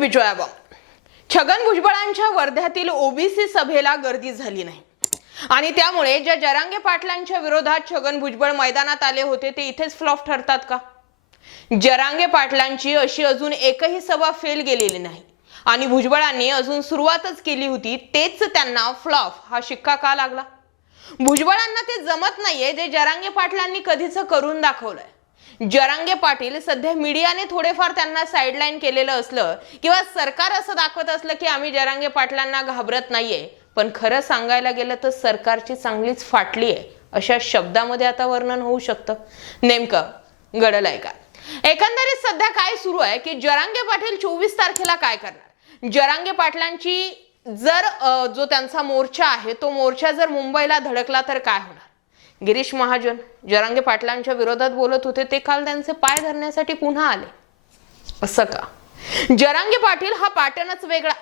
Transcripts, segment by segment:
विजयाबाई छगन भुजबळांच्या वर्ध्यातील ओबीसी सभेला गर्दी झाली नाही. आणि त्यामुळे ज्या जरांगे पाटलांच्या विरोधात छगन भुजबळ मैदानात आले होते ते इथेच फ्लॉप ठरतात का? जरांगे पाटलांची अशी अजून एकही सभा फेल गेलेली नाही. आणि भुजबळांनी अजून सुरुवातच केली होती तेच त्यांना फ्लॉप हा शिक्का का लागला? भुजबळांना ते जमत नाहीये जे जरांगे पाटलांनी कधीच करून दाखवलंय. जरांगे पाटील सध्या मीडियाने थोडेफार त्यांना साईडलाईन केलेलं असलं किंवा सरकार असं दाखवत असलं की आम्ही जरांगे पाटलांना घाबरत नाहीये. पण खरं सांगायला गेलं तर सरकारची चांगलीच फाटली आहे. अशा शब्दामध्ये आता वर्णन होऊ शकतं. नेमकं घडलंय का? एकंदरीत सध्या काय सुरू आहे की जरांगे पाटील चोवीस तारखेला काय करणार? जरांगे पाटलांची जर जो त्यांचा मोर्चा आहे तो मोर्चा जर मुंबईला धडकला तर काय होणार? गिरीश महाजन जरांगे पाटलांच्या विरोधात बोलत होते ते काल त्यांचे पाय धरण्यासाठी पुन्हा आले. असं का? जरांगे पाटील हा पाटणच वेगळा.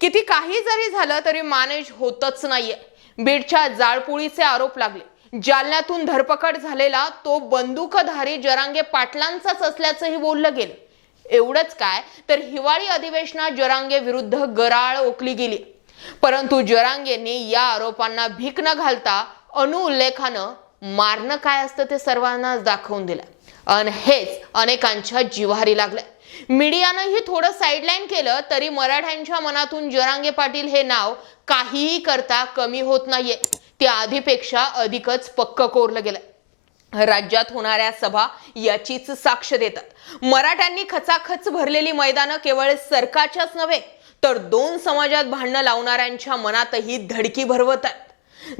किती काही जरी झालं तरी मॅनेज होतच नाहीये. बीडच्या जाळपोळीचे आरोप लागले. जालन्यातून धरपकड झालेला तो बंदूकधारी जरांगे पाटलांचाच असल्याचंही बोललं गेलं. एवढंच काय तर हिवाळी अधिवेशनात जरांगे विरुद्ध गराळ ओकली गेली. परंतु जरांगेंनी या आरोपांना भीक न घालता अनुउल्लेखानं मारणं काय असतं ते सर्वांना दाखवून दिलं. अन हेच अनेकांच्या जिव्हारी लागलंय. मीडियानंही थोडं साईडलाईन केलं तरी मराठ्यांच्या मनातून जरांगे पाटील हे नाव काहीही करता कमी होत नाहीये. ते आधीपेक्षा अधिकच पक्क कोरलं गेलंय. राज्यात होणाऱ्या सभा याचीच साक्ष देतात. मराठ्यांनी खचाखच भरलेली मैदानं केवळ सरकारच्याच नव्हे तर दोन समाजात भांडणं लावणाऱ्यांच्या मनातही धडकी भरवत आहे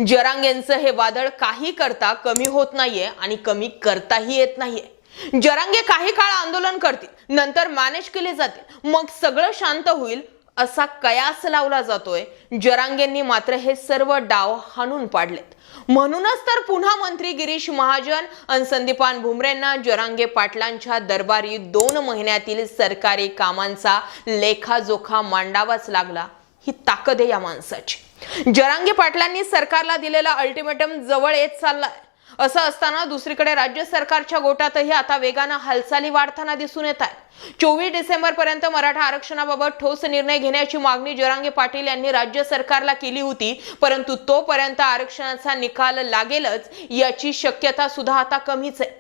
जरांगेंचं हे वादळ काही करता कमी होत नाहीये आणि कमी करताही येत नाहीये. जरांगे काही काळ आंदोलन करतील नंतर मॅनेज केले जातील. मग सगळं शांत होईल असा कयास लावला जातोय. जरांगेंनी मात्र हे सर्व डाव हाणून पाडलेत. म्हणूनच तर पुन्हा मंत्री गिरीश महाजन आणि संदीपान भुमरेंना जरांगे पाटलांच्या दरबारी दोन महिन्यातील सरकारी कामांचा लेखाजोखा मांडावाच लागला. ही ताकद आहे या माणसाची. जरांगे पाटलांनी सरकारला दिलेला अल्टिमेटम जवळ येत चाललाय. असं असताना दुसरीकडे राज्य सरकारच्या गोटातही आता वेगानं हालचाली वाढताना दिसून येत आहे चोवीस डिसेंबर पर्यंत मराठा आरक्षणाबाबत ठोस निर्णय घेण्याची मागणी जरांगे पाटील यांनी राज्य सरकारला केली होती परंतु तोपर्यंत आरक्षणाचा निकाल लागेलच याची शक्यता सुद्धा आता कमीच आहे.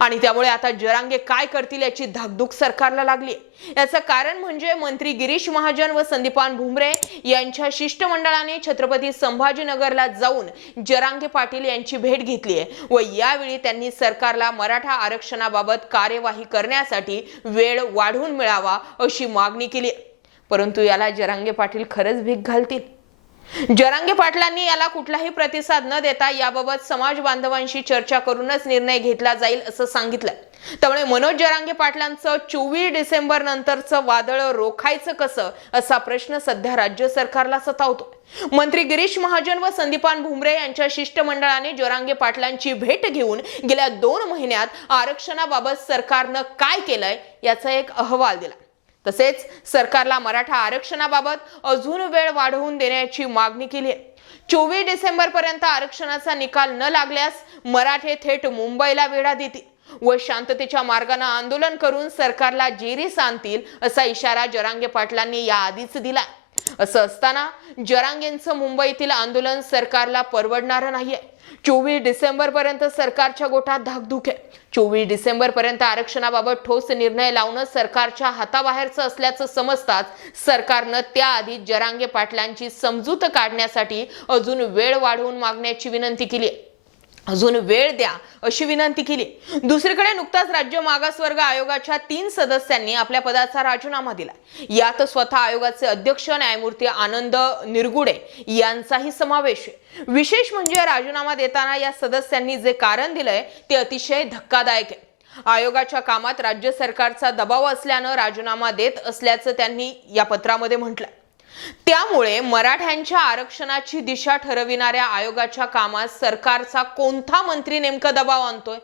आणि त्यामुळे आता जरांगे काय करतील याची धाकधूक सरकारला लागली याचं कारण म्हणजे मंत्री गिरीश महाजन व संदीपान भुमरे यांच्या शिष्टमंडळाने छत्रपती संभाजीनगरला जाऊन जरांगे पाटील यांची भेट घेतली आहे व यावेळी त्यांनी सरकारला मराठा आरक्षणाबाबत कार्यवाही करण्यासाठी वेळ वाढवून मिळावा अशी मागणी केली आहे. परंतु याला जरांगे पाटील खरंच भीक घालतील जरांगे पाटलांनी याला कुठलाही प्रतिसाद न देता याबाबत समाज बांधवांशी चर्चा करूनच निर्णय घेतला जाईल असं सांगितलं. त्यामुळे मनोज जरांगे पाटलांचं चोवीस डिसेंबर नंतरचं वादळ रोखायचं कसं असा प्रश्न सध्या राज्य सरकारला सतावतो मंत्री गिरीश महाजन व संदीपान भुमरे यांच्या शिष्टमंडळाने जरांगे पाटलांची भेट घेऊन गेल्या दोन महिन्यात आरक्षणाबाबत सरकारनं काय केलंय याचा एक अहवाल दिला. तसेच सरकारला मराठा आरक्षणाबाबत अजून वेळ वाढवून देण्याची मागणी केली आहे. चोवीस डिसेंबर पर्यंत आरक्षणाचा निकाल न लागल्यास मराठे थेट मुंबईला वेढा देतील व शांततेच्या मार्गाने आंदोलन करून सरकारला जेरीस आणतील असा इशारा जरांगे पाटलांनी याआधीच दिला असं असताना जरांगेंचं मुंबईतील आंदोलन सरकारला परवडणारं नाहीये. चोवीस डिसेंबर पर्यंत सरकारच्या गोठात धाकधूक आहे. चोवीस डिसेंबर पर्यंत आरक्षणाबाबत ठोस निर्णय लावणं सरकारच्या हाताबाहेरचं असल्याचं समजताच सरकारनं त्याआधी जरांगे पाटलांची समजूत काढण्यासाठी अजून वेळ वाढवून मागण्याची विनंती केली आहे. अजून वेळ द्या अशी विनंती केली. दुसरीकडे नुकताच राज्य मागासवर्ग आयोगाच्या तीन सदस्यांनी आपल्या पदाचा राजीनामा दिला. यात स्वतः आयोगाचे अध्यक्ष न्यायमूर्ती आनंद निरगुडे यांचाही समावेश आहे. विशेष म्हणजे राजीनामा देताना या सदस्यांनी जे कारण दिलंय ते अतिशय धक्कादायक आहे. आयोगाच्या कामात राज्य सरकारचा दबाव असल्यानं राजीनामा देत असल्याचं त्यांनी या पत्रामध्ये म्हटलं त्यामुळे मराठ्यांच्या आरक्षणाची दिशा ठरविणाऱ्या आयोगाच्या कामात सरकारचा कोणता मंत्री नेमका दबाव आणतोय?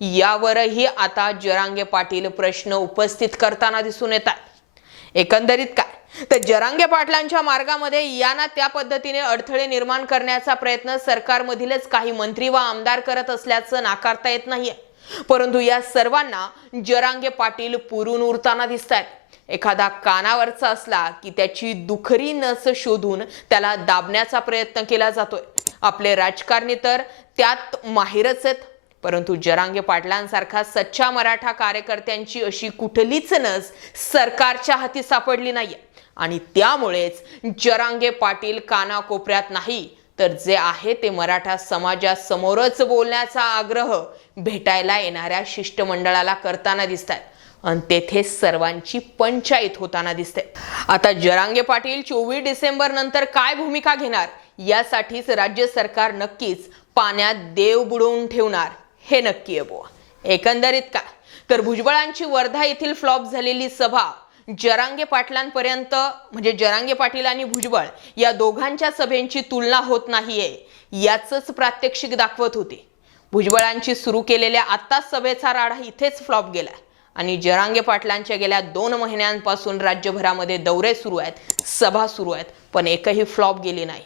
यावरही आता जरांगे पाटील प्रश्न उपस्थित करताना दिसून येत आहे एकंदरीत काय? तर जरांगे पाटलांच्या मार्गामध्ये यांना त्या पद्धतीने अडथळे निर्माण करण्याचा प्रयत्न सरकारमधीलच काही मंत्री व आमदार करत असल्याचं नाकारता येत नाहीये. परंतु या सर्वांना जरांगे पाटील पुरून उरताना दिसत आहेत एखादा कानावरचा असला की त्याची दुखरी नस शोधून त्याला दाबण्याचा प्रयत्न केला जातोय. आपले राजकारणी तर त्यात माहिरच आहेत. परंतु जरांगे पाटलांसारखा सच्चा मराठा कार्यकर्त्यांची अशी कुठलीच नस सरकारच्या हाती सापडली नाहीये. आणि त्यामुळेच जरांगे पाटील कानाकोपऱ्यात नाही तर जे आहे ते मराठा समाजासमोरच बोलण्याचा आग्रह भेटायला येणाऱ्या शिष्टमंडळाला करताना दिसत आहेत आणि तेथे सर्वांची पंचायत होताना दिसते. आता जरांगे पाटील चोवीस डिसेंबर नंतर काय भूमिका घेणार? यासाठीच राज्य सरकार नक्कीच पाण्यात देव बुडवून ठेवणार. हे नक्की आहे बुवा. एकंदरीत काय? तर भुजबळांची वर्धा येथील फ्लॉप झालेली सभा जरांगे पाटलांपर्यंत म्हणजे जरांगे पाटील आणि भुजबळ या दोघांच्या सभेंची तुलना होत नाहीये याचंच प्रात्यक्षिक दाखवत होते. भुजबळांची सुरू केलेल्या आत्ताच सभेचा राडा इथेच फ्लॉप गेलाय आणि जरांगे पाटलांच्या गेल्या दोन महिन्यांपासून राज्यभरामध्ये दौरे सुरू आहेत सभा सुरू आहेत पण एकही फ्लॉप गेली नाही.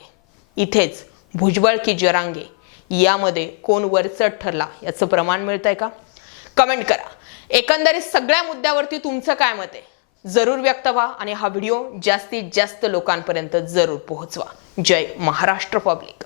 इथेच भुजबळ की जरांगे यामध्ये कोण वरचढ ठरला याचं प्रमाण मिळतंय का? कमेंट करा. एकंदरीत सगळ्या मुद्द्यावरती तुमचं काय मत आहे? जरूर व्यक्त व्हा आणि हा व्हिडिओ जास्तीत जास्त लोकांपर्यंत जरूर पोहोचवा. जय महाराष्ट्र पब्लिक.